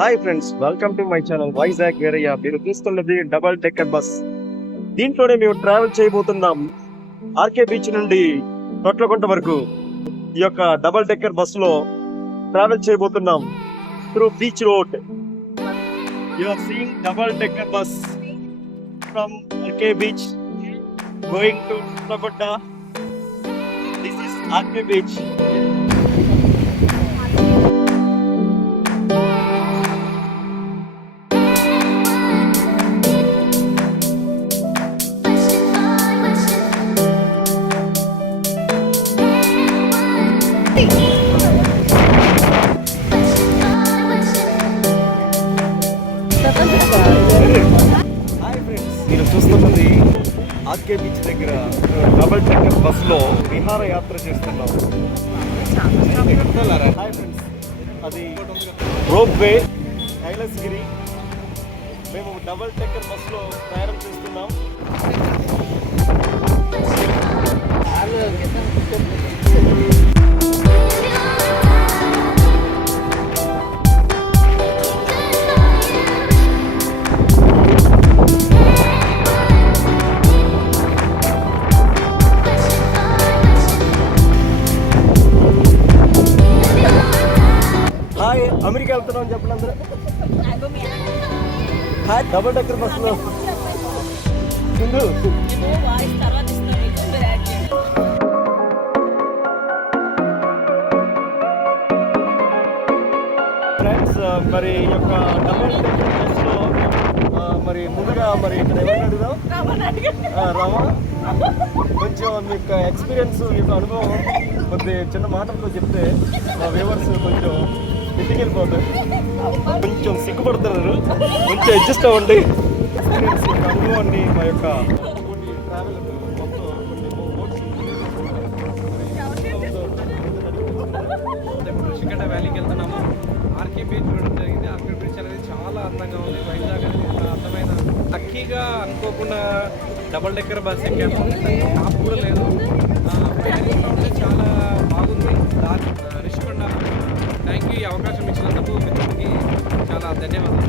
Hi friends, welcome to my channel Vizag Veerayya. మీరు చూస్తున్నది double decker bus. దీంట్లోనే మేము ట్రావెల్ చేయబోతున్నాం ఆర్కే బీచ్ నుండి తొట్లకుంట వరకు. ఈ యొక్క డబల్ డెక్కర్ బస్ లో ట్రావెల్ చేయబోతున్నాం through beach road. You are seeing double decker bus from RK beach going to Thotlakonda. This is RK beach. Hi friends, మీరు చూస్తున్నది ఆర్కే బీచ్ దగ్గర డబల్ డెక్కర్ బస్ లో విహార యాత్ర చేస్తున్నాం. హాయ్ ఫ్రెండ్స్, అది రోప్ వే కైలాసగిరి. మేము డబల్ డెక్కర్ బస్ లో ప్రయాణం చేస్తున్నాం. హాయ్, అమెరికా వెళ్తున్నాం అని చెప్పండి అందరూ. హాయ్, డబల్ డెక్కర్ బస్సులో సింధు. ఫ్రెండ్స్, మరి ఈ యొక్క డబల్ డెక్కర్ బస్సులో మరి ముందుగా మరి ఇక్కడ ఎవరిని అడుగుదాం? రామా, కొంచెం మీ యొక్క ఎక్స్పీరియన్స్, మీ యొక్క అనుభవం కొద్ది చిన్న మాటలతో చెప్తే మా వ్యూవర్స్ కొంచెం ఇంటికి వెళ్ళిపోతారు. కొంచెం సిగ్గుపడుతున్నారు, కొంచెం అడ్జస్ట్ అవ్వండి. ఎక్స్పీరియన్స్ యొక్క అనుభవాన్ని మా యొక్క ట్రావెల్ ఋషికొండ వ్యాలీకి వెళ్తున్నాము. ఆర్కే బీచ్ చూడడం జరిగింది. ఆర్కే బీచ్ అనేది చాలా అందంగా ఉంది. వైజాగ్ అనేది చాలా అందమైన, లక్కీగా అనుకోకుండా డబల్ డెక్కర్ బస్ ఎక్కాము. టాప్ కూడా లేదు. చాలా బాగుంది. Rushikonda thank you. ఈ అవకాశం ఇచ్చినందుకు మిత్రుడికి చాలా ధన్యవాదాలు.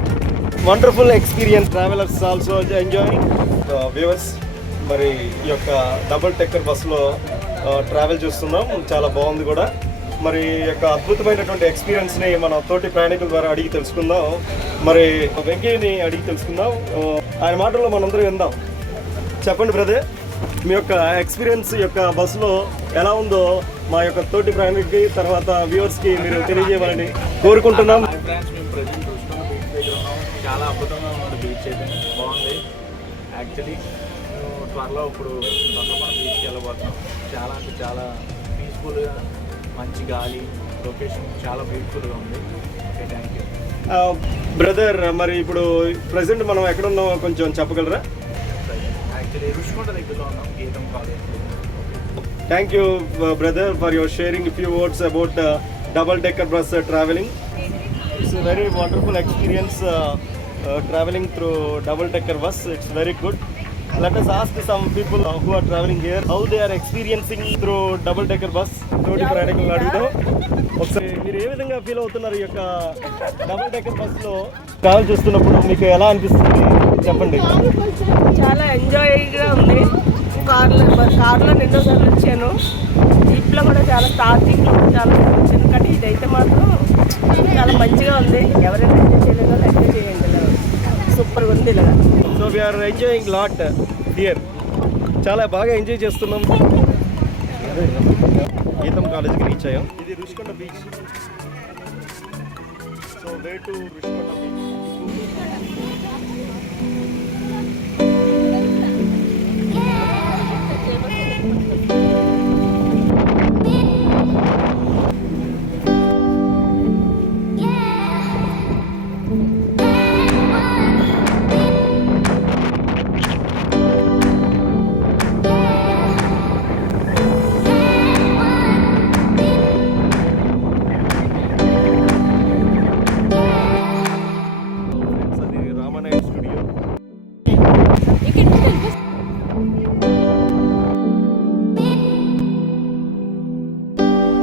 Wonderful experience. Travellers also enjoying. Viewers, మరి ఈ యొక్క డబల్ డెక్కర్ బస్సులో ట్రావెల్ చేస్తున్నాం. చాలా బాగుంది కూడా. మరి ఈ యొక్క అద్భుతమైనటువంటి ఎక్స్పీరియన్స్ని మన తోటి ప్రయాణికుల ద్వారా అడిగి తెలుసుకుందాం. మరి వెంకయ్యని అడిగి తెలుసుకుందాం. ఆయన మాటల్లో మనందరం విందాం. చెప్పండి బ్రదర్, మీ యొక్క ఎక్స్పీరియన్స్ యొక్క బస్సులో ఎలా ఉందో మా యొక్క తోటి ప్రయాణికులకి, తర్వాత వ్యూవర్స్కి మీరు తెలియజేయాలని కోరుకుంటున్నాం. మేము ప్రజెంట్ ఋషికొండ బీచ్ దగ్గర ఉన్నాం. చాలా అద్భుతంగా ఉంది. బీచ్ అయితే బాగుంది. యాక్చువల్లీ మేము త్వరలో ఇప్పుడు తొట్లకొండ బీచ్కి వెళ్ళబోతున్నాం. చాలా అంటే చాలా పీస్ఫుల్గా, మంచి గాలి, లొకేషన్ చాలా బ్యూటిఫుల్గా ఉంది. Okay, thank you. బ్రదర్, మరి ఇప్పుడు ప్రజెంట్ మనం ఎక్కడ ఉన్నామో కొంచెం చెప్పగలరా? యాక్చువల్లీ ఋషికొండ దగ్గరలో ఉన్నాం, గీతం college. Thank you, brother, for your sharing a few words about double decker bus traveling. It's a very wonderful experience traveling through double decker bus. It's very good. Let us ask some people who are traveling here how they are experiencing through double decker bus. తోటి ప్రయాణికులను అడుగుదాం. ఒకసారి మీరు ఏ విధంగా feel అవుతున్నారు ఈ యొక్క double decker బస్సులో ట్రావెల్ చేస్తున్నప్పుడు? మీకు ఎలా అనిపిస్తుంది చెప్పండి. చాలా ఎంజాయ్గా ఉంది. కార్లో ఎన్నోసార్లు వచ్చాను. జీప్లో కూడా చాలా జీప్లో కూడా చాలా వచ్చాను. కానీ ఇదైతే మాత్రం చాలా మంచిగా ఉంది. ఎవరైనా ఎంజాయ్ చేయలేదో ఎంజాయ్ చేయండి. సూపర్గా ఉంది ఇలా. So we are enjoying lot here. చాలా బాగా ఎంజాయ్ చేస్తున్నాం. గీతం కాలేజ్కి రీచ్ అయ్యాం. ఇది Rushikonda beach. So way to Rushikonda beach.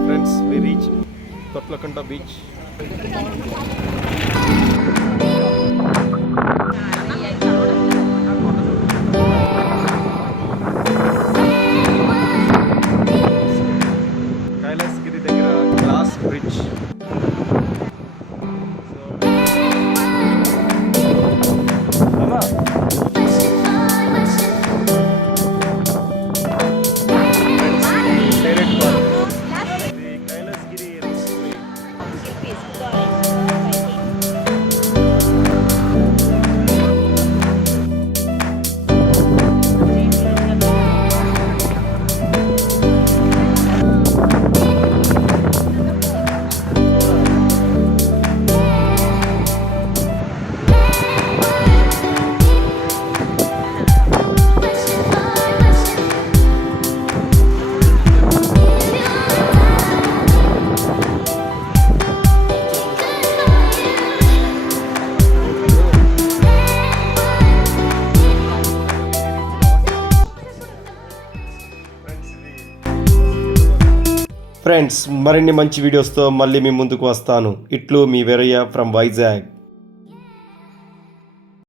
Friends, we reached Totlakonda beach. Friends మరిన్ని మంచి వీడియోస్తో మళ్ళీ మీ ముందుకు వస్తాను. ఇట్లు మీ వీరయ్య ఫ్రమ్ వైజాగ్.